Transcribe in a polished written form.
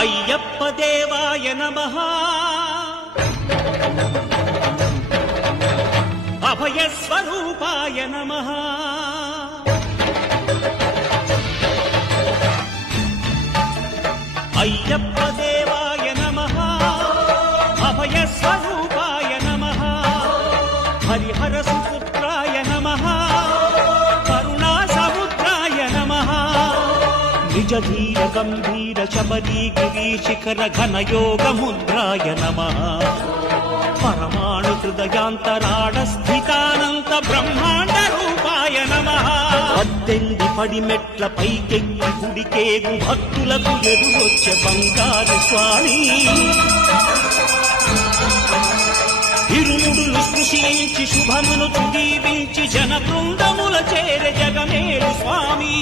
అయ్యప్ప దేవాయ నమః అభయ స్వరూపాయ నమః అయ్యప్ప దేవాయ నమః అభయ స్వరూపాయ నమః హరిహర సుపుత్రాయ నమః కరుణా సముద్రాయ నమః నిజ ధీర గంభీర శబరీ గిరీశిఖర ఘన యోగ ముద్రాయ నమః పరమాణు హృదయాంతరాళ స్థితానంత బ్రహ్మాండ రూపాయ నమః పద్దెంది పడిమెట్ల పైకెక్కి గుడికేగు భక్తులకు ఎదురొచ్చే బంగారు స్వామి ఇరుముడులు స్పృశించి శుభమును దీవించి జన బృందముల చేర జగమేలు స్వామి